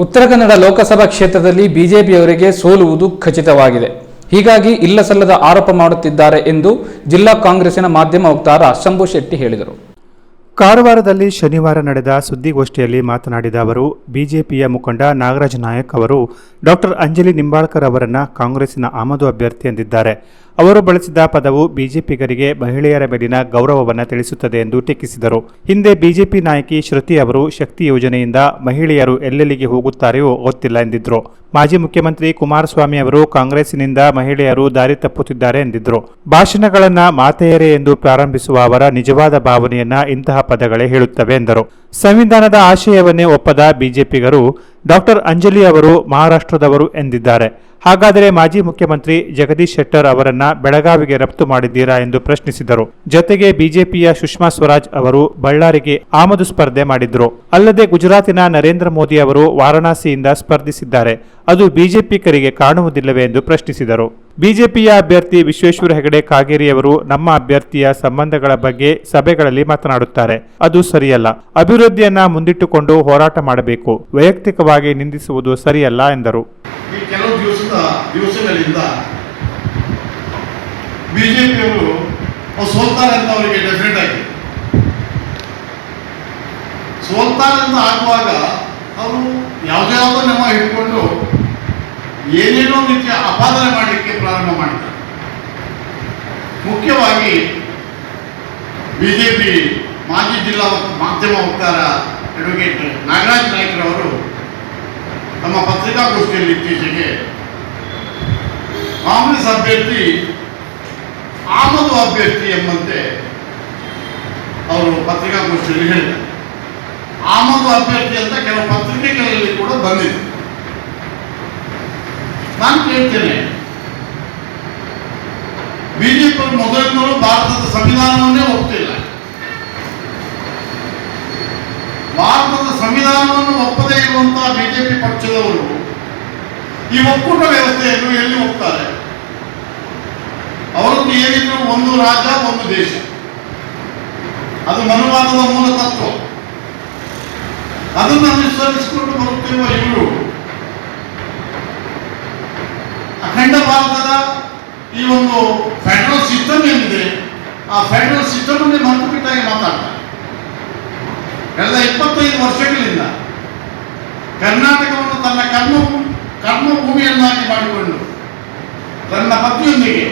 ಉತ್ತರ ಕನ್ನಡ ಲೋಕಸಭಾ ಕ್ಷೇತ್ರದಲ್ಲಿ ಬಿಜೆಪಿಯವರಿಗೆ ಸೋಲುವುದು ಖಚಿತವಾಗಿದೆ. ಹೀಗಾಗಿ ಇಲ್ಲಸಲ್ಲದ ಆರೋಪ ಮಾಡುತ್ತಿದ್ದಾರೆ ಎಂದು ಜಿಲ್ಲಾ ಕಾಂಗ್ರೆಸ್ಸಿನ ಮಾಧ್ಯಮ ವಕ್ತಾರ ಶಂಭು ಶೆಟ್ಟಿ ಹೇಳಿದರು. ಕಾರವಾರದಲ್ಲಿ ಶನಿವಾರ ನಡೆದ ಸುದ್ದಿಗೋಷ್ಠಿಯಲ್ಲಿ ಮಾತನಾಡಿದ ಅವರು, ಬಿಜೆಪಿಯ ಮುಖಂಡ ನಾಗರಾಜ ನಾಯಕ್ ಅವರು ಡಾಕ್ಟರ್ ಅಂಜಲಿ ನಿಂಬಾಳ್ಕರ್ ಅವರನ್ನು ಕಾಂಗ್ರೆಸ್ಸಿನ ಆಮದು ಅಭ್ಯರ್ಥಿ ಎಂದಿದ್ದಾರೆ. ಅವರು ಬಳಸಿದ ಪದವು ಬಿಜೆಪಿಗರಿಗೆ ಮಹಿಳೆಯರ ಮೇಲಿನ ಗೌರವವನ್ನು ತಿಳಿಸುತ್ತದೆ ಎಂದು ಟೀಕಿಸಿದರು. ಹಿಂದೆ ಬಿಜೆಪಿ ನಾಯಕಿ ಶ್ರುತಿ ಅವರು ಶಕ್ತಿ ಯೋಜನೆಯಿಂದ ಮಹಿಳೆಯರು ಎಲ್ಲೆಲ್ಲಿಗೆ ಹೋಗುತ್ತಾರೆಯೋ ಗೊತ್ತಿಲ್ಲ ಎಂದಿದ್ರು. ಮಾಜಿ ಮುಖ್ಯಮಂತ್ರಿ ಕುಮಾರಸ್ವಾಮಿ ಅವರು ಕಾಂಗ್ರೆಸ್ಸಿನಿಂದ ಮಹಿಳೆಯರು ದಾರಿ ತಪ್ಪುತ್ತಿದ್ದಾರೆ ಎಂದಿದ್ರು. ಭಾಷಣಗಳನ್ನ ಮಾತೆಯರೇ ಎಂದು ಪ್ರಾರಂಭಿಸುವ ಅವರ ನಿಜವಾದ ಭಾವನೆಯನ್ನ ಇಂತಹ ಪದಗಳೇ ಹೇಳುತ್ತವೆ ಎಂದರು. ಸಂವಿಧಾನದ ಆಶಯವನ್ನೇ ಒಪ್ಪದ ಬಿಜೆಪಿಗರು ಡಾಕ್ಟರ್ ಅಂಜಲಿ ಅವರು ಮಹಾರಾಷ್ಟ್ರದವರು ಎಂದಿದ್ದಾರೆ. ಹಾಗಾದರೆ ಮಾಜಿ ಮುಖ್ಯಮಂತ್ರಿ ಜಗದೀಶ್ ಶೆಟ್ಟರ್ ಅವರನ್ನ ಬೆಳಗಾವಿಗೆ ರಫ್ತು ಮಾಡಿದ್ದೀರಾ ಎಂದು ಪ್ರಶ್ನಿಸಿದರು. ಜೊತೆಗೆ ಬಿಜೆಪಿಯ ಸುಷ್ಮಾ ಸ್ವರಾಜ್ ಅವರು ಬಳ್ಳಾರಿಗೆ ಆಮದು ಸ್ಪರ್ಧೆ ಮಾಡಿದ್ರು. ಅಲ್ಲದೆ ಗುಜರಾತಿನ ನರೇಂದ್ರ ಮೋದಿ ಅವರು ವಾರಣಾಸಿಯಿಂದ ಸ್ಪರ್ಧಿಸಿದ್ದಾರೆ. ಅದು ಬಿಜೆಪಿಗರಿಗೆ ಕಾಣುವುದಿಲ್ಲವೇ ಎಂದು ಪ್ರಶ್ನಿಸಿದರು. ಬಿಜೆಪಿಯ ಅಭ್ಯರ್ಥಿ ವಿಶ್ವೇಶ್ವರ ಹೆಗಡೆ ಕಾಗೇರಿಯವರು ನಮ್ಮ ಅಭ್ಯರ್ಥಿಯ ಸಂಬಂಧಗಳ ಬಗ್ಗೆ ಸಭೆಗಳಲ್ಲಿ ಮಾತನಾಡುತ್ತಾರೆ. ಅದು ಸರಿಯಲ್ಲ. ಅಭಿವೃದ್ಧಿಯನ್ನ ಮುಂದಿಟ್ಟುಕೊಂಡು ಹೋರಾಟ ಮಾಡಬೇಕು. ವೈಯಕ್ತಿಕವಾಗಿ ನಿಂದಿಸುವುದು ಸರಿಯಲ್ಲ ಎಂದರು. ಕೆಲವು ದಿವಸಗಳಿಂದ ಬಿಜೆಪಿಯವರು ಸೋಲ್ತಾರೆ ಅಂತ ಅವರಿಗೆ ಡೆಫಿನೆಟ್ ಆಗಿ ಸೋಲ್ತಾರೆ ಅಂತ ಆಗುವಾಗ ಅವರು ಯಾವುದ್ಯಾವುದೋ ನಮ್ಮ ಹಿಡ್ಕೊಂಡು ಏನೇನೋ ರೀತಿಯ ಅಪಾದನೆ ಮಾಡಲಿಕ್ಕೆ ಪ್ರಾರಂಭ ಮಾಡಿದ್ದಾರೆ. ಮುಖ್ಯವಾಗಿ ಬಿಜೆಪಿ ಮಾಜಿ ಜಿಲ್ಲಾ ಮಾಧ್ಯಮ ವಕ್ತಾರ ಅಡ್ವೊಕೇಟ್ ನಾಗರಾಜ ನಾಯ್ಕರವರು ನಮ್ಮ ಪತ್ರಿಕಾಗೋಷ್ಠಿಯಲ್ಲಿ ಇತ್ತೀಚೆಗೆ ಕಾಂಗ್ರೆಸ್ ಅಭ್ಯರ್ಥಿ ಆಮದು ಅಭ್ಯರ್ಥಿ ಎಂಬಂತೆ ಅವರು ಪತ್ರಿಕಾಗೋಷ್ಠಿಯಲ್ಲಿ ಹೇಳಿದ್ದಾರೆ. ಆಮದು ಅಭ್ಯರ್ಥಿ ಅಂತ ಕೆಲವು ಪತ್ರಿಕೆಗಳಲ್ಲಿ ಕೂಡ ಬಂದಿದೆ. ನಾನು ಕೇಳ್ತೇನೆ, ಬಿಜೆಪಿ ಮೊದಲಿಂದಲೂ ಭಾರತದ ಸಂವಿಧಾನವನ್ನೇ ಒಪ್ಪಿಲ್ಲ. ಭಾರತದ ಸಂವಿಧಾನವನ್ನು ಒಪ್ಪದೇ ಇರುವಂತಹ ಬಿಜೆಪಿ ಪಕ್ಷದವರು ಈ ಒಕ್ಕೂಟ ವ್ಯವಸ್ಥೆಯನ್ನು ಎಲ್ಲಿ ಒಪ್ತಾರೆ? ಅವರದ್ದು ಏನಿದ್ರು ಒಂದು ರಾಜ್ಯ ಒಂದು ದೇಶ, ಅದು ಮನುವಾದದ ಮೂಲ ತತ್ವ. ಅದನ್ನು ಅನುಸರಿಸಿಕೊಂಡು ಬರುತ್ತಿರುವ ಇವರು ಅಖಂಡ ಭಾರತದ ಈ ಒಂದು ಫೆಡರಲ್ ಸಿಸ್ಟಮ್ ಏನಿದೆ, ಆ ಫೆಡರಲ್ ಸಿಸ್ಟಮ್ ಅನ್ನೇ ಮರೆತು ಬಿಟ್ಟಾಗಿ ಮಾತಾಡ್ತಾರೆ. ಕಳೆದ 25 ವರ್ಷಗಳಿಂದ ಕರ್ನಾಟಕವನ್ನು ತನ್ನ ಕರ್ಮಭೂಮಿಯನ್ನಾಗಿ ಮಾಡಿಕೊಂಡು ತನ್ನ ಪತ್ನಿಯೊಂದಿಗೆ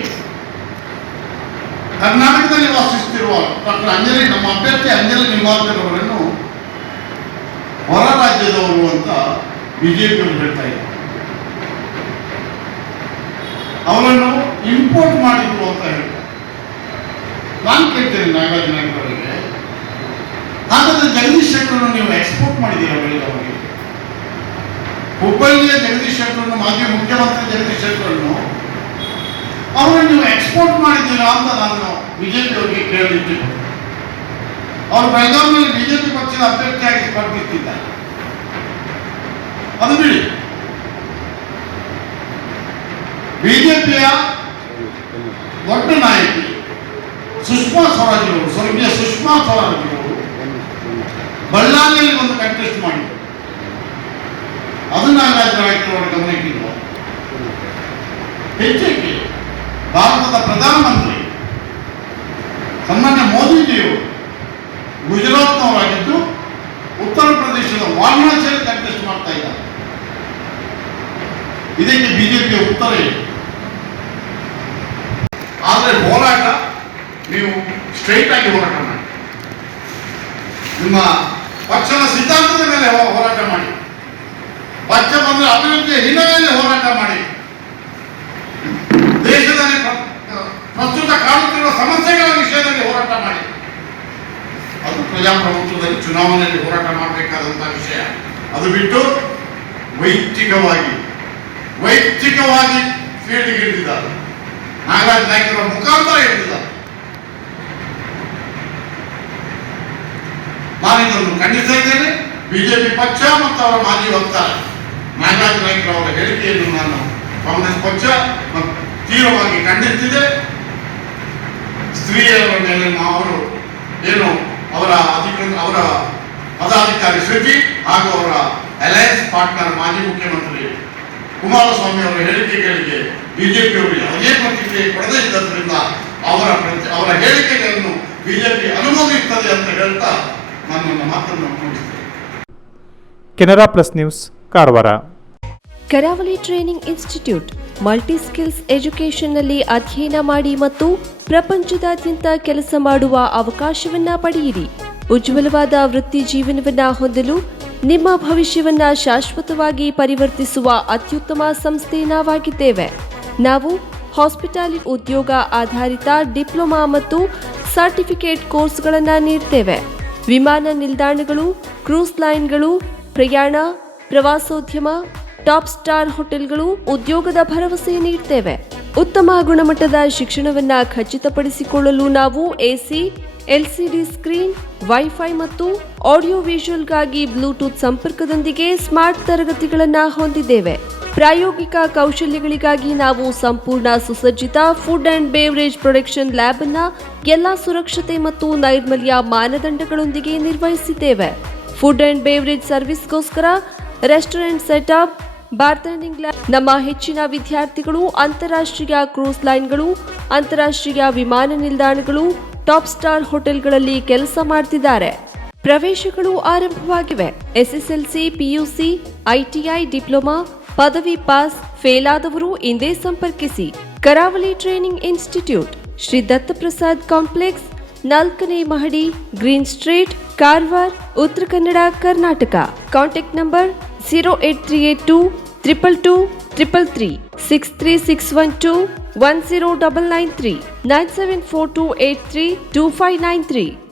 ಕರ್ನಾಟಕದಲ್ಲಿ ವಾಸಿಸುತ್ತಿರುವ ಡಾಕ್ಟರ್ ಅಂಜಲಿ, ನಮ್ಮ ಅಭ್ಯರ್ಥಿ ಅಂಜಲಿ ನಿಂಬಾಳ್ಕರ್ ಅವರನ್ನು ಹೊರ ರಾಜ್ಯದವರು ಅಂತ ಬಿಜೆಪಿಯವರು ಹೇಳ್ತಾ ಇದ್ದಾರೆ. ಅವರನ್ನು ಇಂಪೋರ್ಟ್ ಮಾಡಿದ್ರು ಅಂತ ಹೇಳ್ತಾರೆ. ನಾನು ಕೇಳ್ತೇನೆ ನಾಗರಾಜ ನಾಯ್ಕ ಅವರಿಗೆ, ಹಾಗಾದ್ರೆ ಜಗದೀಶ್ ಶೆಟ್ಟರನ್ನು ನೀವು ಎಕ್ಸ್ಪೋರ್ಟ್ ಮಾಡಿದ್ದೀರಾ ಬೆಳಗಾವಿಗೆ? ಹುಬ್ಬಳ್ಳಿಯ ಜಗದೀಶ್ ಶೆಟ್ಟರನ್ನು, ಮಾಜಿ ಮುಖ್ಯಮಂತ್ರಿ ಜಗದೀಶ್ ಶೆಟ್ಟರನ್ನು ಅವರನ್ನು ನೀವು ಎಕ್ಸ್ಪೋರ್ಟ್ ಮಾಡಿದ್ದೀರಾ ಅಂತ ನಾನು ಬಿಜೆಪಿ ಅವರಿಗೆ ಕೇಳಲಿಕ್ಕೆ. ಅವರು ಬೆಳಗಾವಿಯಲ್ಲಿ ಬಿಜೆಪಿ ಪಕ್ಷದ ಅಭ್ಯರ್ಥಿಯಾಗಿ ಸ್ಪರ್ಧಿಸುತ್ತಿದ್ದಾರೆ. ಅದು ಬಿಡಿ, ಬಿಜೆಪಿಯ ದೊಡ್ಡ ನಾಯಕಿ ಸುಷ್ಮಾ ಸ್ವರಾಜ್ ಅವರು, ಸ್ವರ್ಗೀಯ ಸುಷ್ಮಾ ಸ್ವರಾಜ್ ಅವರು ಬಳ್ಳಾರಿಯಲ್ಲಿ ಒಂದು ಕಂಟೆಸ್ಟ್ ಮಾಡಿದ್ರು. ಅದು ನಾಗರಾಜ ನಾಯ್ಕರವರ ಗಮನಕ್ಕಿಲ್ಲ. ಹೆಚ್ಚೆಚ್ಚು ಭಾರತದ ಪ್ರಧಾನಮಂತ್ರಿ ಸನ್ಮಾನ್ಯ ಮೋದಿಜಿಯವರು ಗುಜರಾತ್ನವರಾಗಿದ್ದು ಉತ್ತರ ಪ್ರದೇಶದ ವಾರಣಾಸಿಯಲ್ಲಿ ಕಂಟೆಸ್ಟ್ ಮಾಡ್ತಾ ಇದ್ದಾರೆ. ಇದಕ್ಕೆ ಬಿಜೆಪಿಯ ಉತ್ತರ ಇದೆ. ಆದರೆ ಹೋರಾಟ ನೀವು ಸ್ಟ್ರೈಟ್ ಆಗಿ ಹೋರಾಟ ಮಾಡಿ, ನಿಮ್ಮ ಪಕ್ಷದ ಸಿದ್ಧಾಂತದ ಮೇಲೆ ಹೋರಾಟ ಮಾಡಿ, ಪಕ್ಷ ಬಂದರೆ ಅಭಿವೃದ್ಧಿಯ ಹಿನ್ನೆಲೆಯಲ್ಲಿ ಹೋರಾಟ ಮಾಡಿ, ದೇಶದಲ್ಲಿ ಪ್ರಸ್ತುತ ಕಾಣುತ್ತಿರುವ ಸಮಸ್ಯೆಗಳ ವಿಷಯದಲ್ಲಿ ಹೋರಾಟ ಮಾಡಿ. ಅದು ಪ್ರಜಾಪ್ರಭುತ್ವದಲ್ಲಿ ಚುನಾವಣೆಯಲ್ಲಿ ಹೋರಾಟ ಮಾಡಬೇಕಾದಂತಹ ವಿಷಯ. ಅದು ಬಿಟ್ಟು ವೈಯಕ್ತಿಕವಾಗಿ ಫೀಲ್ಡ್ಗೆ ಇಳಿದಿದ್ದಾರೆ. ನಾಗರಾಜ ನಾಯ್ಕರ ಮುಖಾಂತರ ಇಳಿದಿದ್ದಾರೆ. ನಾನು ಇದನ್ನು ಖಂಡಿಸ್ತಾ ಇದ್ದೇನೆ. ಬಿಜೆಪಿ ಪಕ್ಷ ಮತ್ತು ಅವರ ಮಾಜಿ ವಕ್ತಾರ ನಾಗರಾಜ ನಾಯ್ಕರ ಅವರ ಹೇಳಿಕೆಯನ್ನು ನಾನು ಕಾಂಗ್ರೆಸ್ ಪಕ್ಷ ತೀವ್ರವಾಗಿ ಖಂಡಿಸ್ತಿದೆ. ಸ್ತ್ರೀಯರ ಮೇಲೆ ಅವರು ಏನು ಅವರ ಪದಾಧಿಕಾರಿ ಶ್ರುತಿ ಹಾಗೂ ಅವರ ಅಲಯನ್ಸ್ ಪಾರ್ಟ್ನರ್ ಮಾಜಿ ಮುಖ್ಯಮಂತ್ರಿ ಕುಮಾರಸ್ವಾಮಿ ಅವರ ಹೇಳಿಕೆಗಳಿಗೆ ಬಿಜೆಪಿಯವರು ಯಾವುದೇ ಪ್ರತಿಕ್ರಿಯೆ ಕೊಡದೇ ಇದ್ದರಿಂದ ಅವರ ಹೇಳಿಕೆಗಳನ್ನು ಬಿಜೆಪಿ ಅನುಮೋದಿಸುತ್ತದೆ ಅಂತ ಹೇಳ್ತಾ ನನ್ನ ಮಾತನ್ನು ಮುಗಿಸ್ತೇನೆ. Canara plus news, Karwar. ಕರಾವಳಿ ಟ್ರೈನಿಂಗ್ ಇನ್ಸ್ಟಿಟ್ಯೂಟ್ ಮಲ್ಟಿ ಸ್ಕಿಲ್ಸ್ ಎಜುಕೇಷನ್ನಲ್ಲಿ ಅಧ್ಯಯನ ಮಾಡಿ ಮತ್ತು ಪ್ರಪಂಚದಾದ್ಯಂತ ಕೆಲಸ ಮಾಡುವ ಅವಕಾಶವನ್ನ ಪಡೆಯಿರಿ. ಉಜ್ವಲವಾದ ವೃತ್ತಿ ಜೀವನವನ್ನ ಹೊಂದಲು ನಿಮ್ಮ ಭವಿಷ್ಯವನ್ನ ಶಾಶ್ವತವಾಗಿ ಪರಿವರ್ತಿಸುವ ಅತ್ಯುತ್ತಮ ಸಂಸ್ಥೆ ನಾವಾಗಿದ್ದೇವೆ. ನಾವು ಹಾಸ್ಪಿಟಾಲಿಟಿ ಉದ್ಯೋಗ ಆಧಾರಿತ ಡಿಪ್ಲೊಮಾ ಮತ್ತು ಸರ್ಟಿಫಿಕೇಟ್ ಕೋರ್ಸ್ಗಳನ್ನು ನೀಡ್ತೇವೆ. ವಿಮಾನ ನಿಲ್ದಾಣಗಳು, ಕ್ರೂಸ್ ಲೈನ್ಗಳು, ಪ್ರಯಾಣ, ಪ್ರವಾಸೋದ್ಯಮ, ಟಾಪ್ ಸ್ಟಾರ್ ಹೋಟೆಲ್ಗಳು ಉದ್ಯೋಗದ ಭರವಸೆ ನೀಡ್ತೇವೆ. ಉತ್ತಮ ಗುಣಮಟ್ಟದ ಶಿಕ್ಷಣವನ್ನ ಖಚಿತಪಡಿಸಿಕೊಳ್ಳಲು ನಾವು ಎಸಿ, ಎಲ್ಸಿಡಿ ಸ್ಕ್ರೀನ್, ವೈಫೈ ಮತ್ತು ಆಡಿಯೋ ವಿಜುವಲ್ಗಾಗಿ ಬ್ಲೂಟೂತ್ ಸಂಪರ್ಕದೊಂದಿಗೆ ಸ್ಮಾರ್ಟ್ ತರಗತಿಗಳನ್ನು ಹೊಂದಿದ್ದೇವೆ. ಪ್ರಾಯೋಗಿಕ ಕೌಶಲ್ಯಗಳಿಗಾಗಿ ನಾವು ಸಂಪೂರ್ಣ ಸುಸಜ್ಜಿತ food and beverage production lab ಅನ್ನ ಎಲ್ಲಾ ಸುರಕ್ಷತೆ ಮತ್ತು ನೈರ್ಮಲ್ಯ ಮಾನದಂಡಗಳೊಂದಿಗೆ ನಿರ್ವಹಿಸಿದ್ದೇವೆ. ಫುಡ್ ಅಂಡ್ ಬೇವರೇಜ್ ಸರ್ವಿಸ್ಗೋಸ್ಕರ ರೆಸ್ಟೋರೆಂಟ್ ಸೆಟಪ್, ಬಾರ್ಟೆಂಡಿಂಗ್ ಲ್ಯಾಬ್. ನಮ್ಮ ಹೆಚ್ಚಿನ ವಿದ್ಯಾರ್ಥಿಗಳು ಅಂತಾರಾಷ್ಟ್ರೀಯ ಕ್ರೂಸ್ ಲೈನ್ಗಳು, ಅಂತಾರಾಷ್ಟ್ರೀಯ ವಿಮಾನ ನಿಲ್ದಾಣಗಳು, ಟಾಪ್ ಸ್ಟಾರ್ ಹೋಟೆಲ್ಗಳಲ್ಲಿ ಕೆಲಸ ಮಾಡ್ತಿದ್ದಾರೆ. ಪ್ರವೇಶಗಳು ಆರಂಭವಾಗಿವೆ. ಎಸ್ಎಸ್ಎಲ್ಸಿ, ಪಿಯುಸಿ, ಐಟಿಐ, ಡಿಪ್ಲೊಮಾ, ಪದವಿ ಪಾಸ್, ಫೇಲ್ ಆದವರು ಇಂದೇ ಸಂಪರ್ಕಿಸಿ. ಕರಾವಳಿ training institute, Shri Dattaprasad complex, 4ನೇ ಮಹಡಿ, green street, Karwar, Uttara Kannada, Karnataka. Contact number 08382 222 333 63612 10993 9742832593.